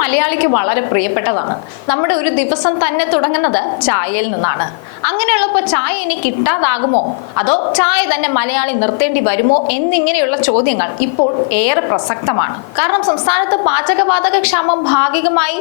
മലയാളിക്ക് വളരെ പ്രിയപ്പെട്ടതാണ്. നമ്മുടെ ഒരു ദിവസം തന്നെ തുടങ്ങുന്നത് ചായയിൽ നിന്നാണ്. അങ്ങനെയുള്ളപ്പോൾ ചായ ഇനി കിട്ടാതാകുമോ, അതോ ചായ തന്നെ മലയാളി നിർത്തേണ്ടി വരുമോ എന്നിങ്ങനെയുള്ള ചോദ്യങ്ങൾ ഇപ്പോൾ ഏറെ പ്രസക്തമാണ്. കാരണം സംസ്ഥാനത്ത് പാചകവാതക ക്ഷാമം ഭാഗികമായി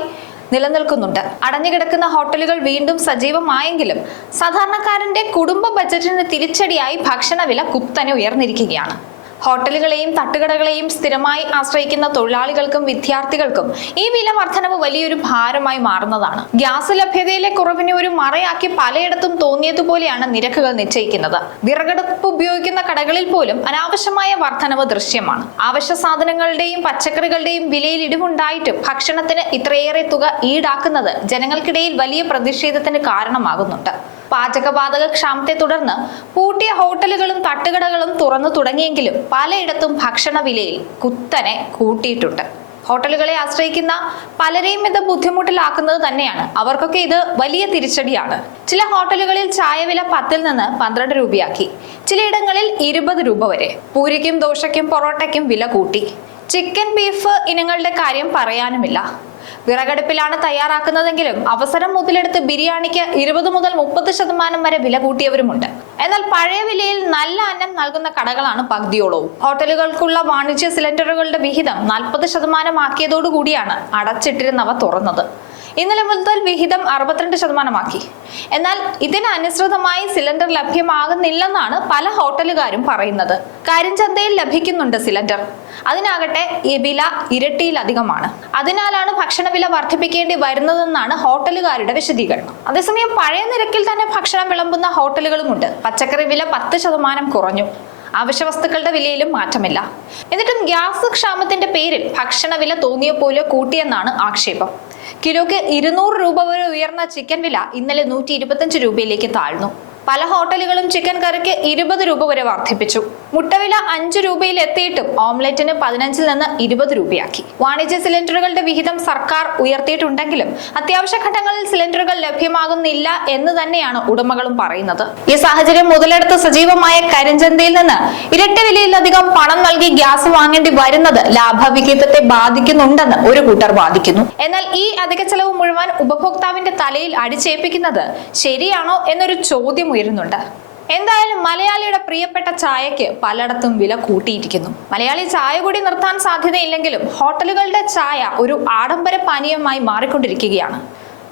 നിലനിൽക്കുന്നുണ്ട്. അടഞ്ഞുകിടക്കുന്ന ഹോട്ടലുകൾ വീണ്ടും സജീവമായെങ്കിലും സാധാരണക്കാരന്റെ കുടുംബ ബജറ്റിന് തിരിച്ചടിയായി ഭക്ഷണവില കുത്തനെ ഉയർന്നിരിക്കുകയാണ്. ഹോട്ടലുകളെയും തട്ടുകടകളെയും സ്ഥിരമായി ആശ്രയിക്കുന്ന തൊഴിലാളികൾക്കും വിദ്യാർത്ഥികൾക്കും ഈ വില വർധനവ് വലിയൊരു ഭാരമായി മാറുന്നതാണ്. ഗ്യാസ് ലഭ്യതയിലെ കുറവിനെ ഒരു മറയാക്കി പലയിടത്തും തോന്നിയതുപോലെയാണ് നിരക്കുകൾ നിശ്ചയിക്കുന്നത്. വിറകടുപ്പ് ഉപയോഗിക്കുന്ന കടകളിൽ പോലും അനാവശ്യമായ വർധനവ് ദൃശ്യമാണ്. അവശ്യ സാധനങ്ങളുടെയും പച്ചക്കറികളുടെയും വിലയിൽ ഇടിവുണ്ടായിട്ടും ഭക്ഷണത്തിന് ഇത്രയേറെ തുക ഈടാക്കുന്നത് ജനങ്ങൾക്കിടയിൽ വലിയ പ്രതിഷേധത്തിന് കാരണമാകുന്നുണ്ട്. പാചകവാതക ക്ഷാമത്തെ തുടർന്ന് പൂട്ടിയ ഹോട്ടലുകളും തട്ടുകടകളും തുറന്നു തുടങ്ങിയെങ്കിലും പലയിടത്തും ഭക്ഷണ വിലയിൽ കുത്തനെ കൂട്ടിയിട്ടുണ്ട്. ഹോട്ടലുകളെ ആശ്രയിക്കുന്ന പലരെയും ഇത് ബുദ്ധിമുട്ടിലാക്കുന്നത് തന്നെയാണ്. അവർക്കൊക്കെ ഇത് വലിയ തിരിച്ചടിയാണ്. ചില ഹോട്ടലുകളിൽ ചായ വില 10 നിന്ന് 12 രൂപയാക്കി, ചിലയിടങ്ങളിൽ 20 രൂപ വരെ. പൂരിക്കും ദോശയ്ക്കും പൊറോട്ടയ്ക്കും വില കൂട്ടി. ചിക്കൻ ബീഫ് ഇനങ്ങളുടെ കാര്യം പറയാനുമില്ല. വിറകടുപ്പിലാണ് തയ്യാറാക്കുന്നതെങ്കിലും അവസരം മുതലെടുത്ത് ബിരിയാണിക്ക് 20 മുതൽ 30% വരെ വില കൂട്ടിയവരുമുണ്ട്. എന്നാൽ പഴയ വിലയിൽ നല്ല അന്നം നൽകുന്ന കടകളാണ് പകുതിയോളവും. ഹോട്ടലുകൾക്കുള്ള വാണിജ്യ സിലിണ്ടറുകളുടെ വിഹിതം 40% ആക്കിയതോടുകൂടിയാണ് അടച്ചിട്ടിരുന്നവ തുറന്നത്. ഇന്നലെ മുതൽ വിഹിതം 62%. എന്നാൽ ഇതിനനുസൃതമായി സിലിണ്ടർ ലഭ്യമാകുന്നില്ലെന്നാണ് പല ഹോട്ടലുകാരും പറയുന്നത്. കരിഞ്ചന്തയിൽ ലഭിക്കുന്നുണ്ട് സിലിണ്ടർ, അതിനാകട്ടെ ഈ വില ഇരട്ടിയിലധികമാണ്. അതിനാലാണ് ഭക്ഷണവില വർദ്ധിപ്പിക്കേണ്ടി വരുന്നതെന്നാണ് ഹോട്ടലുകാരുടെ വിശദീകരണം. അതേസമയം പഴയ നിരക്കിൽ തന്നെ ഭക്ഷണം വിളമ്പുന്ന ഹോട്ടലുകളുമുണ്ട്. പച്ചക്കറി വില 10% കുറഞ്ഞു. അവശ്യ വസ്തുക്കളുടെ വിലയിലും മാറ്റമില്ല. എന്നിട്ടും ഗ്യാസ് ക്ഷാമത്തിന്റെ പേരിൽ ഭക്ഷണവില തോന്നിയ പോലെ കൂട്ടിയെന്നാണ് ആക്ഷേപം. കിലോയ്ക്ക് 200 രൂപ വരെ ഉയർന്ന ചിക്കൻ വില ഇന്നലെ 125 രൂപയിലേക്ക് താഴ്ന്നു. പല ഹോട്ടലുകളും ചിക്കൻ കറിക്ക് 20 രൂപ വരെ വർദ്ധിപ്പിച്ചു. മുട്ടവില 5 രൂപയിൽ എത്തിയിട്ടും ഓംലെറ്റിന് 15 നിന്ന് 20 രൂപയാക്കി. വാണിജ്യ സിലിണ്ടറുകളുടെ വിഹിതം സർക്കാർ ഉയർത്തിയിട്ടുണ്ടെങ്കിലും അത്യാവശ്യ ഘട്ടങ്ങളിൽ സിലിണ്ടറുകൾ ലഭ്യമാകുന്നില്ല എന്ന് തന്നെയാണ് ഉടമകളും പറയുന്നത്. ഈ സാഹചര്യം മുതലെടുത്ത് സജീവമായ കരിഞ്ചന്തയിൽ നിന്ന് ഇരട്ടി വിലയിലധികം പണം നൽകി ഗ്യാസ് വാങ്ങേണ്ടി വരുന്നത് ലാഭവിഹിതത്തെ ബാധിക്കുന്നുണ്ടെന്ന് ഒരു കൂട്ടർ വാദിക്കുന്നു. എന്നാൽ ഈ അധിക ചെലവ് മുഴുവൻ ഉപഭോക്താവിന്റെ തലയിൽ അടിച്ചേൽപ്പിക്കുന്നത് ശരിയാണോ എന്നൊരു ചോദ്യം ഉയരുന്നുണ്ട്. എന്തായാലും മലയാളിയുടെ പ്രിയപ്പെട്ട ചായക്ക് പലയിടത്തും വില കൂട്ടിയിരിക്കുന്നു. മലയാളി ചായ കൂടി നിർത്താൻ സാധ്യതയില്ലെങ്കിലും ഹോട്ടലുകളുടെ ചായ ഒരു ആഡംബര പാനീയമായി മാറിക്കൊണ്ടിരിക്കുകയാണ്.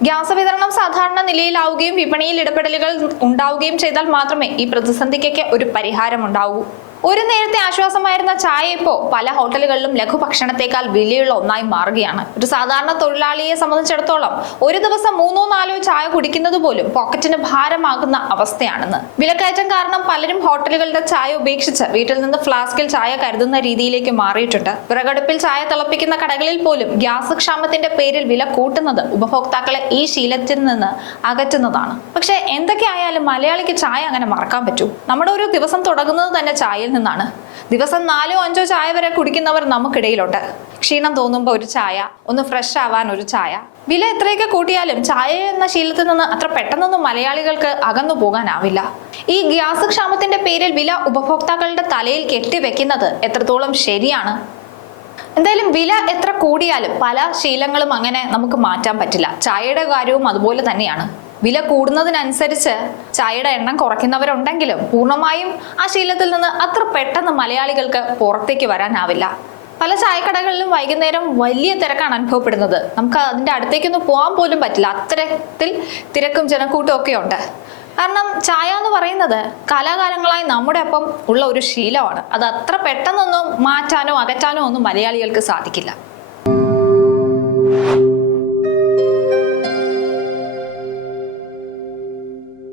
ഗ്യാസ് വിതരണം സാധാരണ നിലയിലാവുകയും വിപണിയിൽ ഇടപെടലുകൾ ഉണ്ടാവുകയും ചെയ്താൽ മാത്രമേ ഈ പ്രതിസന്ധിക്കൊക്കെ ഒരു പരിഹാരം ഉണ്ടാവൂ. ഒരു നേരത്തെ ആശ്വാസമായിരുന്ന ചായ ഇപ്പോൾ പല ഹോട്ടലുകളിലും ലഘുഭക്ഷണത്തെക്കാൾ വിലയുള്ള ഒന്നായി മാറുകയാണ്. ഒരു സാധാരണ തൊഴിലാളിയെ സംബന്ധിച്ചിടത്തോളം ഒരു ദിവസം 3-4 ചായ കുടിക്കുന്നത് പോലും പോക്കറ്റിന് ഭാരമാകുന്ന അവസ്ഥയാണെന്ന്. വിലക്കയറ്റം കാരണം പലരും ഹോട്ടലുകളുടെ ചായ ഉപേക്ഷിച്ച് വീട്ടിൽ നിന്ന് ഫ്ലാസ്കിൽ ചായ കരുതുന്ന രീതിയിലേക്ക് മാറിയിട്ടുണ്ട്. വിറകടുപ്പിൽ ചായ തിളപ്പിക്കുന്ന കടകളിൽ പോലും ഗ്യാസ് ക്ഷാമത്തിന്റെ പേരിൽ വില കൂട്ടുന്നത് ഉപഭോക്താക്കളെ ഈ ശീലത്തിൽ നിന്ന് അകറ്റുന്നതാണ്. പക്ഷെ എന്തൊക്കെയായാലും മലയാളിക്ക് ചായ അങ്ങനെ മറക്കാൻ പറ്റൂ? നമ്മുടെ ഒരു ദിവസം തുടങ്ങുന്നത് തന്നെ ചായ നിന്നാണ്. ദിവസം 4-5 ചായ വരെ കുടിക്കുന്നവർ നമുക്കിടയിലുണ്ട്. ക്ഷീണം തോന്നുമ്പോൾ ഒരു ചായ, ഒന്ന് ഫ്രഷ് ആവാൻ ഒരു ചായ. വില എത്രയൊക്കെ കൂട്ടിയാലും ചായ എന്ന ശീലത്തിൽ നിന്ന് അത്ര പെട്ടെന്നൊന്നും മലയാളികൾക്ക് അകന്നു പോകാനാവില്ല. ഈ ഗ്യാസ് ക്ഷാമത്തിന്റെ പേരിൽ വില ഉപഭോക്താക്കളുടെ തലയിൽ കെട്ടിവെക്കുന്നത് എത്രത്തോളം ശരിയാണ്? എന്തായാലും വില എത്ര കൂടിയാലും പല ശീലങ്ങളും അങ്ങനെ നമുക്ക് മാറ്റാൻ പറ്റില്ല. ചായയുടെ കാര്യവും അതുപോലെ തന്നെയാണ്. വില കൂടുന്നതിനനുസരിച്ച് ചായയുടെ എണ്ണം കുറയ്ക്കുന്നവരുണ്ടെങ്കിലും പൂർണ്ണമായും ആ ശീലത്തിൽ നിന്ന് അത്ര പെട്ടെന്ന് മലയാളികൾക്ക് പുറത്തേക്ക് വരാനാവില്ല. പല ചായക്കടകളിലും വൈകുന്നേരം വലിയ തിരക്കാണ് അനുഭവപ്പെടുന്നത്. നമുക്ക് അതിൻ്റെ അടുത്തേക്കൊന്നും പോകാൻ പോലും പറ്റില്ല. അത്തരത്തിൽ തിരക്കും ജനക്കൂട്ടും ഒക്കെ ഉണ്ട്. കാരണം ചായ എന്ന് പറയുന്നത് കാലാകാലങ്ങളായി നമ്മുടെ ഒപ്പം ഉള്ള ഒരു ശീലമാണ്. അത് അത്ര പെട്ടെന്നൊന്നും മാറ്റാനോ അകറ്റാനോ ഒന്നും മലയാളികൾക്ക് സാധിക്കില്ല.